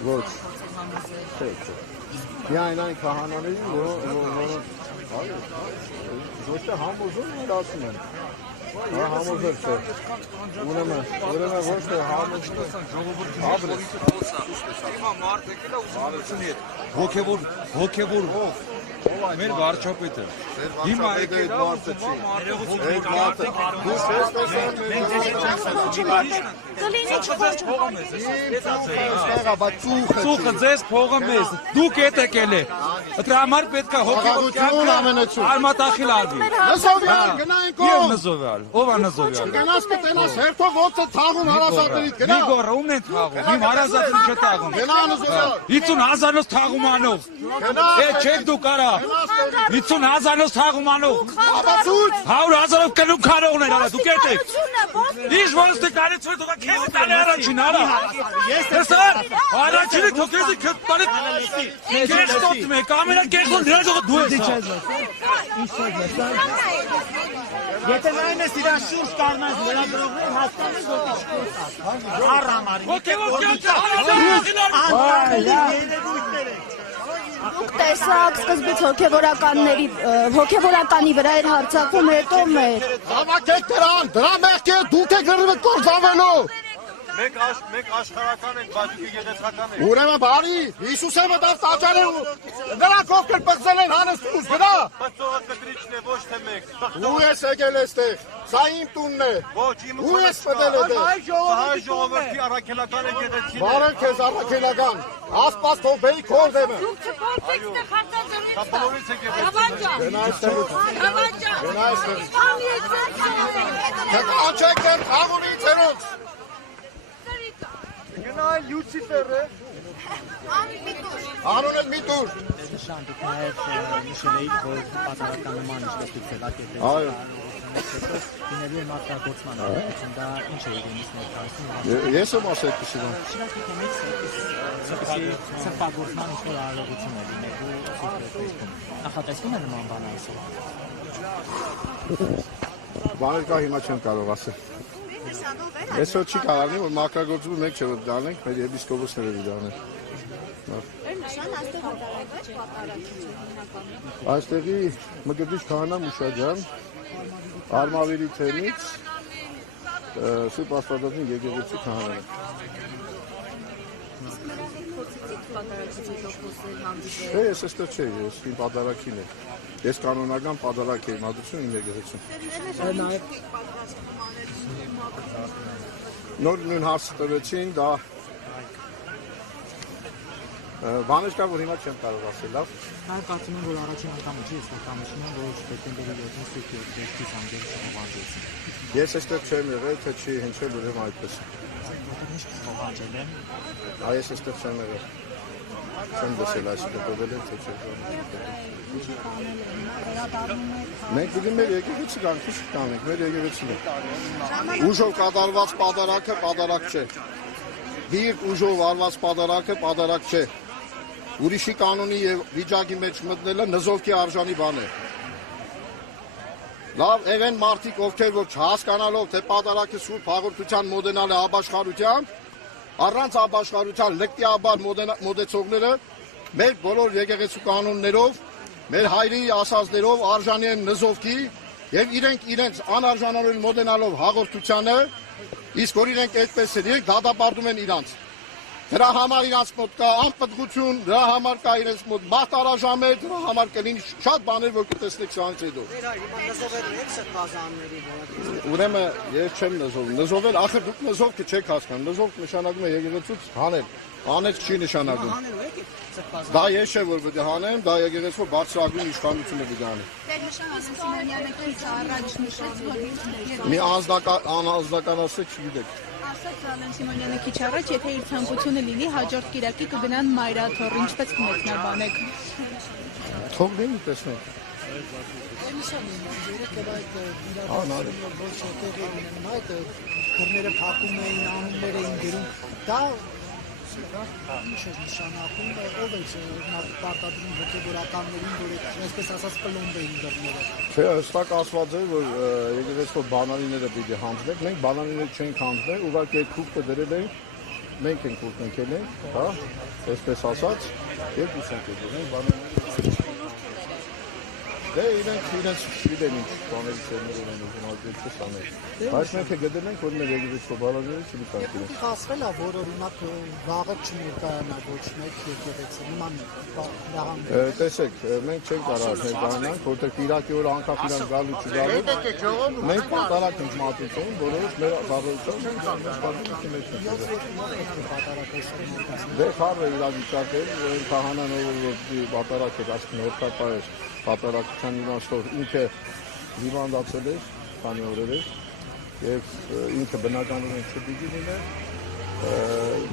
Ոչ։ Չէ։ Միայն այն քահանաներին, որոնք ոչ թե համոզում են ասում են։ Համոզել չէ։ Ուրեմն ոչ թե համոզում են։ Հոգևոր մեր վարչապետը։ Հիմա եկել մարդը չի։ Այդ մարդը դու չես տեսնում Կլինի չխոչում։ Ծուխը ձեզ փողը մեզ։ Դուք եկել եք։ Դրա համար պետք է հոգևոր կյանքը արմատախիլ արվի։ Նզովյալ, գնային կողմ։ Եվ Նզովյալ, ով է Նզովյալ։ Գնաս կտենաս հերթով ոտը թաղում հարազատներից գնա։ Մի գոռը ումն են թաղում։ Իմ հարազատին չթաղում։ Գնա Նզովյալ։ 50,000-ով թաղում անող։ Չեք դու կարա։ 50,000-ով թաղում անող։ 100,000-ով կնում քարողներ արա դուք եք։ Ինչ ոնց դե կարեցու դուք քեզ տալի առաջին արա։ Ես առաջինը թոքեզի քեզ տալի։ Քեզ ստոպ մեկ կամերա կերտուն դրա ժողը դու ես։ Եթե նայում ես իրան շուրջ կառնած լրագրողներ հասկանես որ ինչ առհամար Ոգևոր Դուք տեսաք սկզբից հոգևորականի վրա էր հարձակվում, հետո մեր։ Հավաքեք դրա մեղքի դուք եք գրվել կործանվելու։ Մենք աշխարհական ենք, բաժուկի գեղեցկական ենք։ Ուրեմն բարի, Հիսուսը մտավ տաճարը նրանք ովքեր պղծել են հանես դուրս գնա։ Բայց ծողը կտրիչն է, ոչ թե մենք։ Ու ես եկել էստեղ, սա իմ տունն է։ Ոչ, իմ Ու ես մտել էտեղ։ հայ ժողովրդի առաքելական են գեղեցկին։ Բարը քեզ առաքելական, ասպաս թող բերի քոր դեմը։ Դուք չփոխեք ստեղծածներից։ Բոլորից եք եկել։ Գնա այստեղ։ Գնա այստեղ։ Կանչեք դեր խաղունի ցերոց։ Գնային Լյուցիֆերը։ Անունդ մի տուր։ նշանք նաև նշել էի որ պատահական նման ինչպես դուք ելակետել Այո։ Իների մարտակոծման արդյունքում դա ինչ է իրենից ներկայացնում Ես եմ ասել քսի բան։ Շիրակի կողմից սրբագործման ինչ-որ արարողություն է լինելու սուպերտեսքում նախատեսվում է նման բան ասել Բաներ կա հիմա չեմ կարող ասել Այսօր չի կարողանի որ մակրագործումը մեկ չէ որ դանենք մեր եպիսկոպոսները դանեն Այստեղի մկրտիչ քահանա Մուշաջան Արմավիրի թեմից Սուրբ Աստվածածին եկեղեցի քահանան է Ես այստեղ չէի, ես իմ պատարագին է Ես կանոնական պատարագ եմ հատուցում իմ եկեղեցում Նոր նույն հարցը տվեցին, դա բաներ կա, որ հիմա չեմ կարող ասել, լավ։ Նաև կարծում եմ, որ առաջին անգամ չի, ես նկատում եմ, որ դեկտեմբերի 7-ին Սուրբ Եկեղեցի Սամգել շնորհանջեցին։ Ես այստեղ չեմ եղել, թե չի հնչել ուրեմն այդպես։ Ինչ կստողանջել եմ։ Այ ես այստեղ չեմ եղել։ Չեմ դեսել այս կտովել եմ, թե չէ։ Մենք պիտի մեր եկեղեցի կանք, ինչ կանենք, մեր եկեղեցին է։ Ուժով կատարված պատարագը պատարագ չէ։ Դիրք ուժով արված պատարագը պատարագ չէ։ Ուրիշի կանոնի եւ վիճակի մեջ մտնելը նզովքի արժանի բան է։ Լավ, այն մարդիկ ովքեր որ չհասկանալով թե պատարագը սուրբ հաղորդության մոդենալ է աբաշխարությամբ, առանց աբաշխարության լկտիաբար մոդեցողները մեր բոլոր եկեղեցու կանոններով, մեր հայրի ասածներով արժանի են նզովքի եւ իրենց անարժանորեն մոդենալով հաղորդությանը, իսկ որ իրենք այդպես են, իրենք դատապարտում են իրանց։ Դրա համար իրանց մոտ կա անպտղություն, դրա համար կա իրենց մոտ մարտարաժամեր, դրա համար կլինի շատ բաներ, որ կտեսնեք սրանց հետո։ Ուրեմն ես չեմ նզովում։ Նզովել, ախր դուք նզովքը չեք հասկանում։ Նզովք նշանակում է եկեղեցուց հանել։ Անեց չի նշանակում։ Դա ես չէ որ պետք է հանեմ, դա եկեղեցու բարձրագույն իշխանությունը պետք է անի։ Մի անձնական ասեք չգիտեք։ Ասաց Ալեն Սիմոնյանը քիչ առաջ, եթե իր ցանկությունը լինի, հաջորդ կիրակի կգնան Մայրաթոռ, ինչպես կմեկնաբանեք։ Թող դեպի տեսնենք։ Կորները փակում էին, անուններ էին գրում, դա ինչ է նշանակում, ով է պարտադրում հոգևորականներին, որ այսպես ասած պլոմբ էին դռները։ Չէ, հստակ ասված է, որ եկեղեցու բանալիները պիտի հանձնենք, մենք բանալիները չենք հանձնել, ուղղակի այդ քուկը դրել ենք մենք ենք ուղղել ենք, հա, այսպես ասած, եւ ուսանք ենք բանը Դե իրենք գիտեն ինչ բաներից են ուզում անել։ Բայց մենք գտել ենք, որ մեր եկեղեցու բարալերը չի կարելի։ Խասվել է, որ օրինակ վաղը չներկայանա ոչ մեկ եկեղեցի, նման դրան։ Տեսեք, մենք չենք կարող ներկայանանք, որտեղ Իրաքի օրը անկախ իրան գալու չգալու։ Մենք պատարակ ենք մատուցում, որովհետև մեր բարալությունը Դե խառը իրավիճակ է, քահանան որ պատարակ է, ասում ներկայ Պատարակության իմաստով ինքը հիվանդացել էր, քանի օրեր էր, եւ ինքը բնականորեն չպիտի լիներ,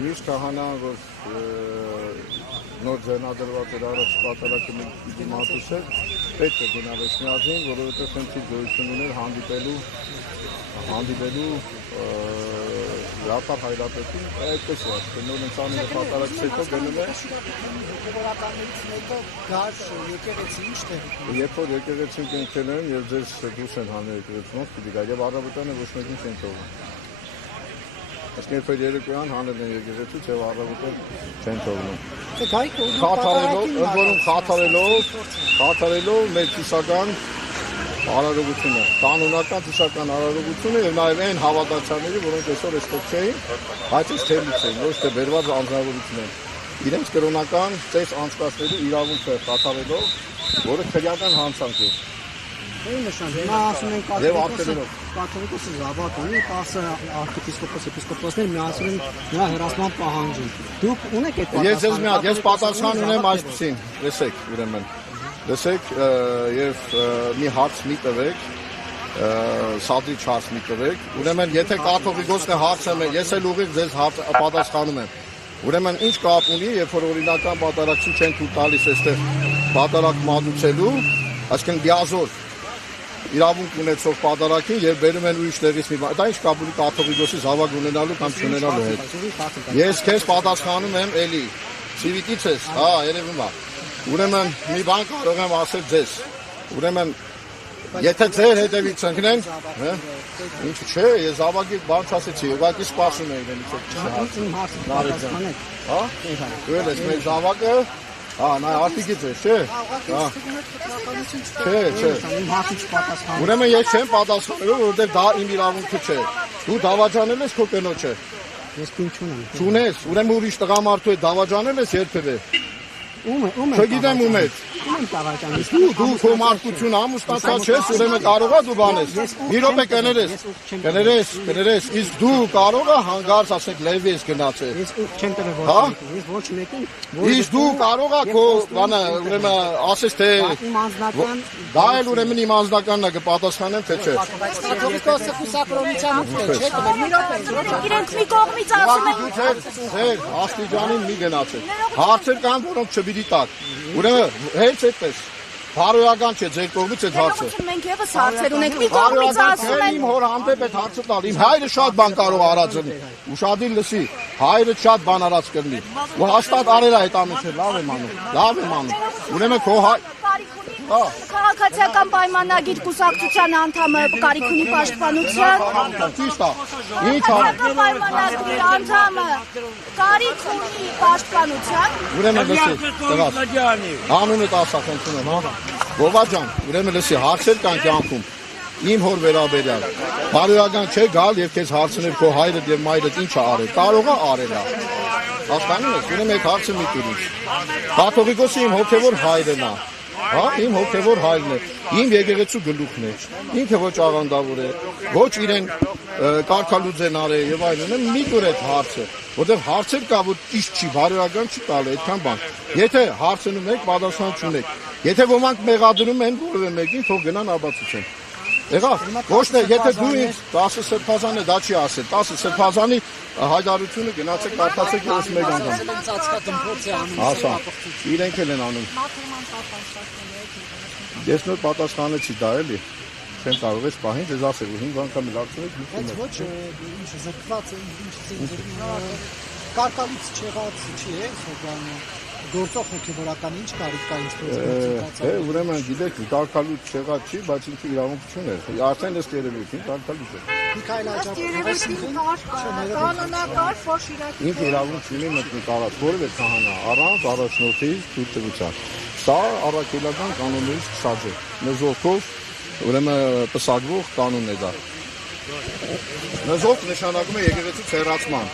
մյուս քահանան, որ նոր ձեռնադրված էր առաջ պատարակը պիտի մատուցել, պետք է գնալես միաժին, որովհետեւ խնդիր գոյություն ուներ հանդիպելու Ռապար հայրապետին, այդպես է ասում, նոր ընծանիրը պատարակից հետո գնում է Հոգեվորականներից մեկը գար եկեղեցի ինչ տեղ։ Երբ որ եկեղեցին կենքել են եւ ձեզ դուրս են հանել եկեղեցիից, պիտի գա եւ առավոտանը ոչ մեկին չեն թողնում։ Իսկ երբ որ երեկոյան հանել են եկեղեցից եւ առավոտը չեն թողնում։ Խաթարելով մեր ծիսական արարողությունը, կանոնական ծիսական արարողությունը եւ նաեւ այն հավատացյալների, որոնք այսօր այստեղ չէին, բայց այս թեմից էին, ոչ թե բերված անձնավորություն են։ Իրենց կրոնական ծես անցկացնելու իրավունքը խաթարելով, որը քրեական հանցանք է։ Նա ասում են կաթոլիկոսը զավակ ունի, 10 arczepiskopos episkoposներ միացել են նրա հեռացման պահանջին։ Դուք ունեք այդ պատասխանը։ Ես պատասխան ունեմ այսպեսին, լսեք, ուրեմն։ Լսեք եւ մի հարց մի տվեք, սադրիչ հարց մի տվեք։ Ուրեմն եթե կաթողիկոսն է հարցը, ես էլ ուղիղ ձեզ պատասխանում եմ։ Ուրեմն ինչ կապ ունի, երբ որ օրինական պատարակցություն չեն թույլ տալիս այստեղ պատարակ մատուցելու, այսինքն դիազոր իրավունք ունեցող պատարակին եւ բերում են ուրիշ տեղից մի բան։ Դա ինչ կապ ունի կաթողիկոսի զավակ ունենալու կամ չունենալու հետ։ Ես քեզ պատասխանում եմ էլի։ Սիվիտից ես, հա, երևում է։ Ուրեմն մի բան կարող եմ ասել ձեզ։ Ուրեմն եթե ձեր հետևից ընկնեն, հա, ինչ չէ, ես զավակի բան չասեցի, ուղղակի սպասում եմ իրենից։ Հա? Դու ես մեր զավակը, հա, նա արտիկից ես, չէ։ Չէ։ Ուրեմն ես չեմ պատասխանելու, որովհետև դա իմ իրավունքը չէ։ Դու դավաճանել ես քո կնոջը։ Ես քիչ չունեմ։ Չունես, ուրեմն ուրիշ տղամարդու հետ դավաճանել ես երբևէ։ Ում է։ Չգիտեմ ում է։ Ում եմ տավաճանը։ Դու քո մարդկություն ամուսնացած չես, ուրեմն կարող ես դու բանես։ Մի րոպե կներես, իսկ դու կարող ես հանգարց ասեք լեվի ես գնացել։ Ես չեմ տվել ոչ մեկին, ես ոչ մեկին։ Իսկ դու կարող ես քո բանը, ուրեմն ասես թե Իմ անձնական դա էլ ուրեմն իմ անձնականն է կպատասխանեմ թե չէ։ Բայց կաթողիկոսը խուսակրոնության ուղղ չէ, տվել մի րոպե։ Իրենք մի կողմից ասում են Ձեր աստիճանին մի գնացեք։ Հարցեր կան, որոնք չպիտի տակ։ Ուրեմն հենց այդպես Բարոյական չէ ձեր կողմից այդ հարցը։ Մենք եւս հարցեր ունենք։ Մի կողմից ասում են Իմ հոր հանդեպ այդ հարցը տալ։ Իմ հայրը շատ բան կարող արածնի։ Ուշադիր լսի, հայրը շատ բան արած կրնի։ Ու հաստատ արել է այդ ամենը, լավ եմ անում։ Ուրեմն քո հայ Քաղաքացիական պայմանագիր կուսակցության անդամը կարիք ունի պաշտպանության։ Ճիշտ է։ Ինչ արել։ Պայմանագրի անդամը կարիք ունի պաշտպանության։ Ուրեմն լսի, տղաս։ Անունը տասախնդրում եմ, հա։ Բովա ջան, ուրեմն լսի, հարցեր կան կյանքում։ Իմ հոր վերաբերյալ։ Բարոյական չէ գալ եւ քեզ հարցնել քո հայրդ եւ մայրդ ինչ է արել։ Կարող է արել է։ Հասկանում ես, ուրեմն այդ հարցը մի տուրից։ Կաթողիկոսի իմ հոգեվոր հայրն է։ Հա, իմ հոգեվոր հայրն է, իմ եկեղեցու գլուխն է, ինքը ոչ աղանդավոր է, ոչ իրեն կարգալուծեն արել եւ այլն, մի դուր այդ հարցը, որտեղ հարցեր կա, որ ճիշտ չի, բարոյական չի տալը, այդքան բան։ Եթե հարցնում եք, պատասխան չունեք։ Եթե ոմանք մեղադրում են որևէ մեկին, թող գնան ապացուցեն։ Եղավ, ոչ թե եթե դու ինձ 10 սրբազան է, դա չի ասել, 10 սրբազանի հայտարարությունը գնացեք կարդացեք ես մեկ անգամ։ Ասա, իրենք էլ են անում։ Ես նոր պատասխանեցի դա էլի։ Չեմ կարող ես պահին ձեզ ասել, ու 5 անգամ էլ արդյունք Բայց ոչ ինչ զրկված է, ինչ կարկալից չեղած չի է, սոբանը գործող հոգեվորական ինչ կարիք կա ինչպես Դե ուրեմն գիտեք կարկալուց չեղած չի, բայց ինքը իրավունք չուներ։ Արդեն ըստ երևույթին կարկալուց է։ Միքայել Կանոնակարգ, որ Շիրակի Ինքը իրավունք ունի մտնել տարած որևէ քահանա առանց առաջնորդի թույլտվության։ Սա առաքելական կանոններից քսած է։ Նզովքով ուրեմն պսակվող կանոն է դա։ Նզովք նշանակում է եկեղեցու ցերացման։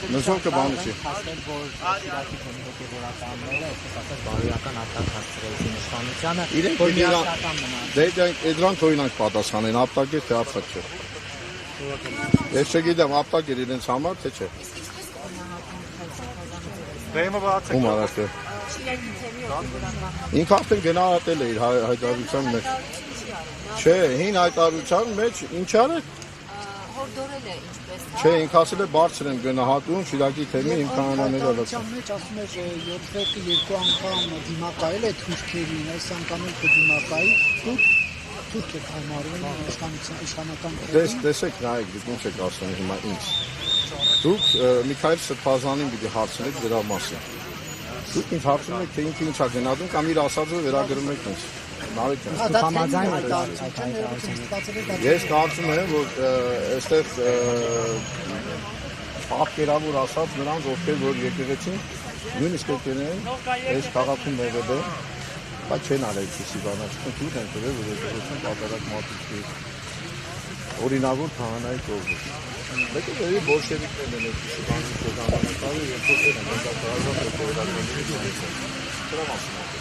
Նզովքը բանը չի։ որ Շիրակի հոգևորականները, այսպես ասած, բարոյական արտակ հասցրեցին իշխանությանը, Իրենք որ պիտի միասնական մնան։ դրանք օրինակ պատասխանեն, ապտակ է թե ապտակ չէ։ Ես չգիտեմ, ապտակ է իրենց համար, թե չէ։ Բեմը բաց է։ Ում առաջ է։ Ինքը արդեն գնահատել է իր հայտարարության մեջ։ Չէ, հին հայտարարության մեջ ինչ արել։ հորդորել է ինչպես։ Չէ, ինքը ասել է բարձր եմ գնահատում Շիրակի թեմի իմ կանոնները լսել։ Մեջ ասում էր 7-ը երկու անգամ դիմակայել է թուրքերին, այս անգամ էլ կդիմակայի, դուք թուրք եք համարում իշխանական Տեսեք, նայեք, դուք ինչ եք ասում հիմա ինձ։ Դուք Միքայել Սրբազանին պիտի հարցնեք դրա մասին։ Դուք ինձ հարցնում եք, թե ինքը ինչ է գնահատում կամ իր ասածը վերագրում եք ինձ։ Նարեկ ջան։ համաձայն եք Ես կարծում եմ, որ այստեղ պատկերավոր ասած նրանց, ովքեր որ եկեղեցին, նույնիսկ եկել են, այս քաղաքում եղել են, բայց չեն արել քիսի բանաչքն թույլ են տվել, որ եկեղեցին պատարակ մատուցվի օրինավոր քահանայի կողմից։ Մեկը դեպի բոլշևիկներն են քիսի բանաչքն անվանակալի, երբ որ են դա կարողանում են վերագրել։ Դրա մասին է։